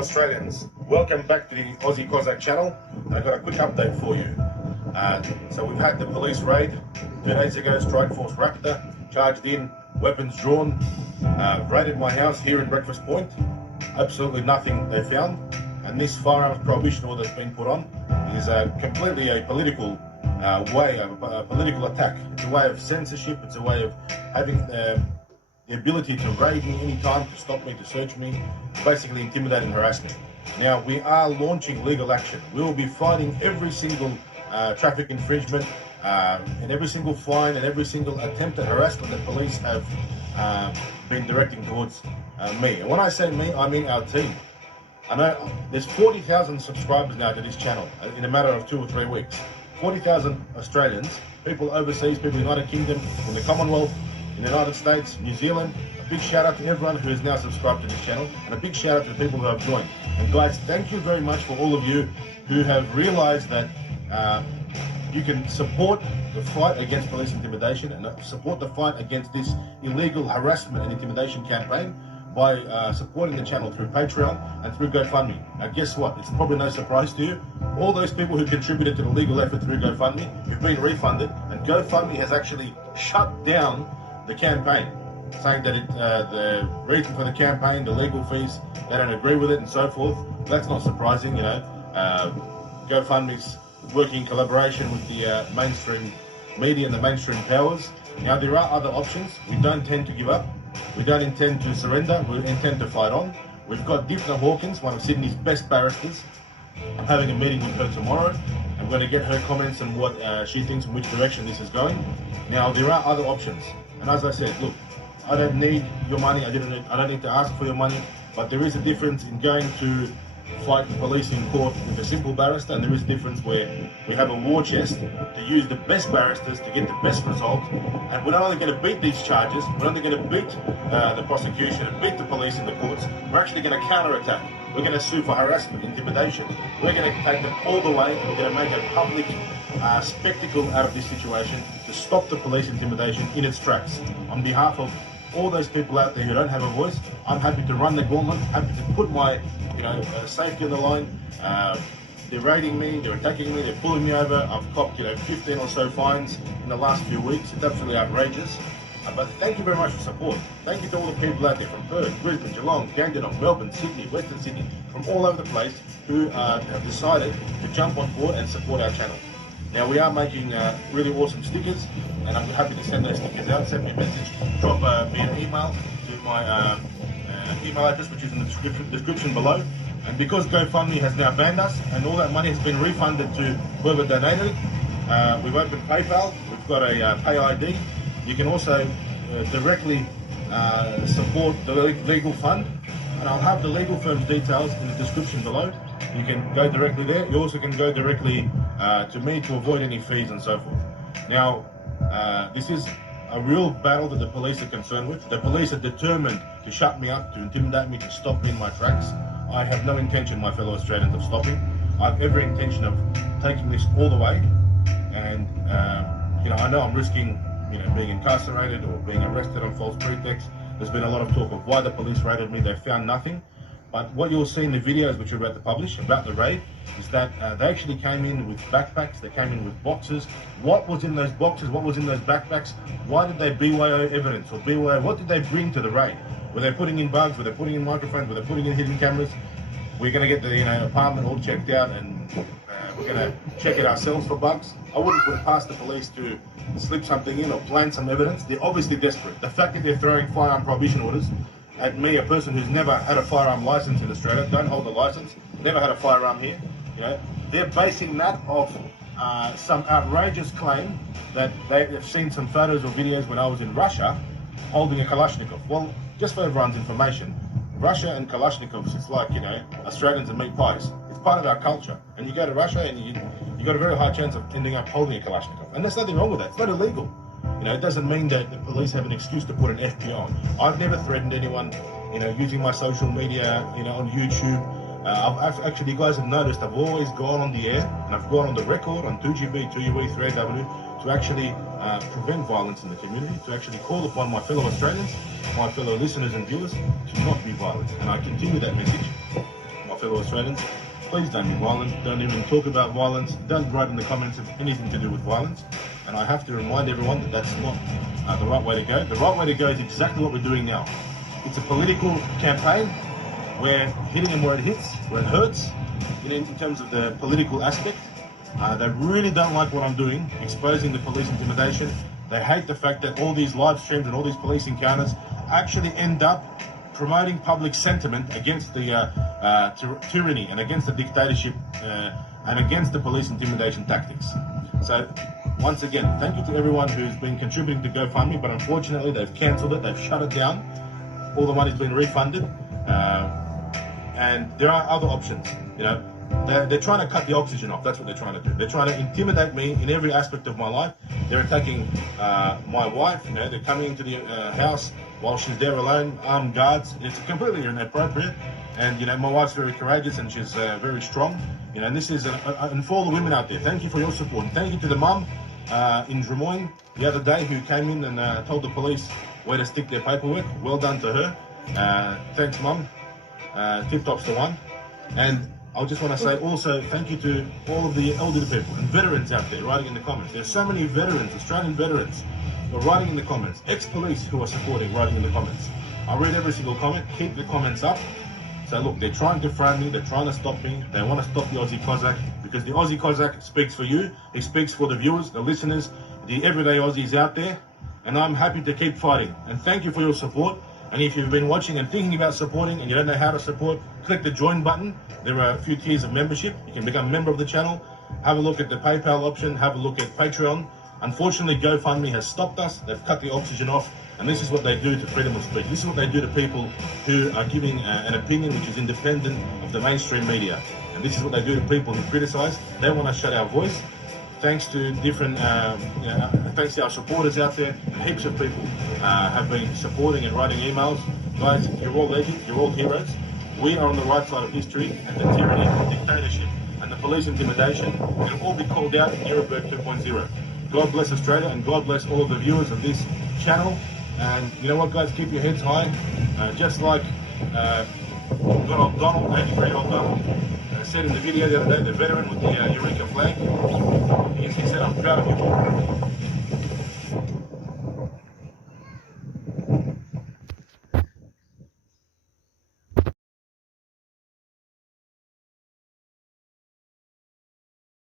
Australians, welcome back to the Aussie Cossack channel. I've got a quick update for you. So we've had the police raid 2 days ago. Strike Force Raptor charged in, weapons drawn, raided my house here in Breakfast Point. Absolutely nothing they found, and this firearms prohibition order that's been put on is completely a political way, a political attack. It's a way of censorship. It's a way of having the ability to raid me anytime, to stop me, to search me, basically intimidate and harass me. Now, we are launching legal action. We will be fighting every single traffic infringement and every single fine and every single attempt at harassment that police have been directing towards me. And when I say me, I mean our team. I know there's 40,000 subscribers now to this channel in a matter of 2 or 3 weeks. 40,000 Australians, people overseas, people in the United Kingdom, in the Commonwealth, in the United States, New Zealand. A big shout out to everyone who is now subscribed to this channel, and a big shout out to the people who have joined. And guys, thank you very much for all of you who have realized that you can support the fight against police intimidation and support the fight against this illegal harassment and intimidation campaign by supporting the channel through Patreon and through GoFundMe. Now guess what? It's probably no surprise to you. All those people who contributed to the legal effort through GoFundMe have been refunded, and GoFundMe has actually shut down the campaign, saying that the reason for the campaign, the legal fees, they don't agree with it and so forth. That's not surprising, you know. GoFundMe's working in collaboration with the mainstream media and the mainstream powers. Now, there are other options. We don't intend to give up. We don't intend to surrender. We intend to fight on. We've got Dipna Hawkins, one of Sydney's best barristers. I'm having a meeting with her tomorrow. I'm going to get her comments on what she thinks in which direction this is going. Now, there are other options. And as I said, look, I don't need your money. I don't need to ask for your money. But there is a difference in going to fight the police in court with a simple barrister, and there is a difference where we have a war chest to use the best barristers to get the best result. And we're not only going to beat these charges, we're not only going to beat the prosecution and beat the police in the courts, we're actually going to counter-attack. We're going to sue for harassment, intimidation. We're going to take them all the way, and we're going to make a public spectacle out of this situation to stop the police intimidation in its tracks. On behalf of all those people out there who don't have a voice, I'm happy to run the gauntlet, happy to put my safety on the line. They're raiding me, they're attacking me, they're pulling me over. I've copped 15 or so fines in the last few weeks. It's absolutely outrageous. But thank you very much for support. Thank you to all the people out there from Perth, Brisbane, Geelong, Dandenong, Melbourne, Sydney, Western Sydney, from all over the place who have decided to jump on board and support our channel. Now, we are making really awesome stickers, and I'm happy to send those stickers out. Send me a message, drop me an email to my email address, which is in the description below. And because GoFundMe has now banned us and all that money has been refunded to whoever donated, we've opened PayPal, we've got a Pay ID. You can also directly support the legal fund, and I'll have the legal firm's details in the description below. You can go directly there. You also can go directly to me to avoid any fees and so forth. Now, this is a real battle that the police are concerned with. The police are determined to shut me up, to intimidate me, to stop me in my tracks. I have no intention, my fellow Australians, of stopping. I have every intention of taking this all the way. And, I know I'm risking, being incarcerated or being arrested on false pretext. There's been a lot of talk of why the police raided me. They found nothing. But what you'll see in the videos which we're about to publish about the raid is that they actually came in with backpacks, they came in with boxes. What was in those boxes? What was in those backpacks? Why did they BYO evidence or BYO? What did they bring to the raid? Were they putting in bugs? Were they putting in microphones? Were they putting in hidden cameras? We're going to get the apartment all checked out, and we're going to check it ourselves for bugs. I wouldn't put it past the police to slip something in or plant some evidence. They're obviously desperate. The fact that they're throwing firearm prohibition orders at me, a person who's never had a firearm license in Australia, don't hold a license, never had a firearm here, they're basing that off some outrageous claim that they've seen some photos or videos when I was in Russia holding a Kalashnikov. Well, just for everyone's information, Russia and Kalashnikovs, it's like, Australians and meat pies. It's part of our culture. And you go to Russia and you got a very high chance of ending up holding a Kalashnikov. And there's nothing wrong with that. It's not illegal. It doesn't mean that the police have an excuse to put an FP on. I've never threatened anyone, using my social media, on YouTube. I've actually, you guys have noticed, I've always gone on the air and I've gone on the record on 2GB, 2UE, 3AW to actually prevent violence in the community, to actually call upon my fellow Australians, my fellow listeners and viewers to not be violent. And I continue that message. My fellow Australians, please don't be violent. Don't even talk about violence. Don't write in the comments of anything to do with violence. And I have to remind everyone that that's not the right way to go. The right way to go is exactly what we're doing now. It's a political campaign. We're hitting them where it hits, where it hurts, in terms of the political aspect. They really don't like what I'm doing, exposing the police intimidation. They hate the fact that all these live streams and all these police encounters actually end up promoting public sentiment against the tyranny and against the dictatorship and against the police intimidation tactics. So once again, thank you to everyone who's been contributing to GoFundMe, but unfortunately they've cancelled it, they've shut it down. All the money's been refunded, and there are other options. You know, they're trying to cut the oxygen off. That's what they're trying to do. They're trying to intimidate me in every aspect of my life. They're attacking my wife. You know, they're coming into the house while she's there alone, armed guards. It's completely inappropriate. And you know, my wife's very courageous and she's very strong. You know, and this is and for all the women out there, thank you for your support. And thank you to the mum in Drummoyne the other day who came in and told the police where to stick their paperwork. Well done to her. Thanks, mum. Tip tops to one. And I just want to say also thank you to all of the elderly people and veterans out there writing in the comments. There's so many veterans, Australian veterans, who are writing in the comments. Ex-police who are supporting, writing in the comments. I read every single comment. Keep the comments up. So look, they're trying to frame me. They're trying to stop me. They want to stop the Aussie Cossack because the Aussie Cossack speaks for you. He speaks for the viewers, the listeners, the everyday Aussies out there. And I'm happy to keep fighting. And thank you for your support. And if you've been watching and thinking about supporting and you don't know how to support, click the join button. There are a few tiers of membership. You can become a member of the channel. Have a look at the PayPal option. Have a look at Patreon. Unfortunately, GoFundMe has stopped us. They've cut the oxygen off. And this is what they do to freedom of speech. This is what they do to people who are giving an opinion which is independent of the mainstream media. And this is what they do to people who criticize. They want to shut our voice. Thanks to different, thanks to our supporters out there, heaps of people have been supporting and writing emails. Guys, you're all legends, you're all heroes. We are on the right side of history, and the tyranny, the dictatorship, and the police intimidation will all be called out in Nuremberg 2.0. God bless Australia, and God bless all of the viewers of this channel. And you know what, guys, keep your heads high. Just like good old Donald, 83-year-old Donald, said in the video the other day, the veteran with the Eureka flag, he said, I'm proud of you.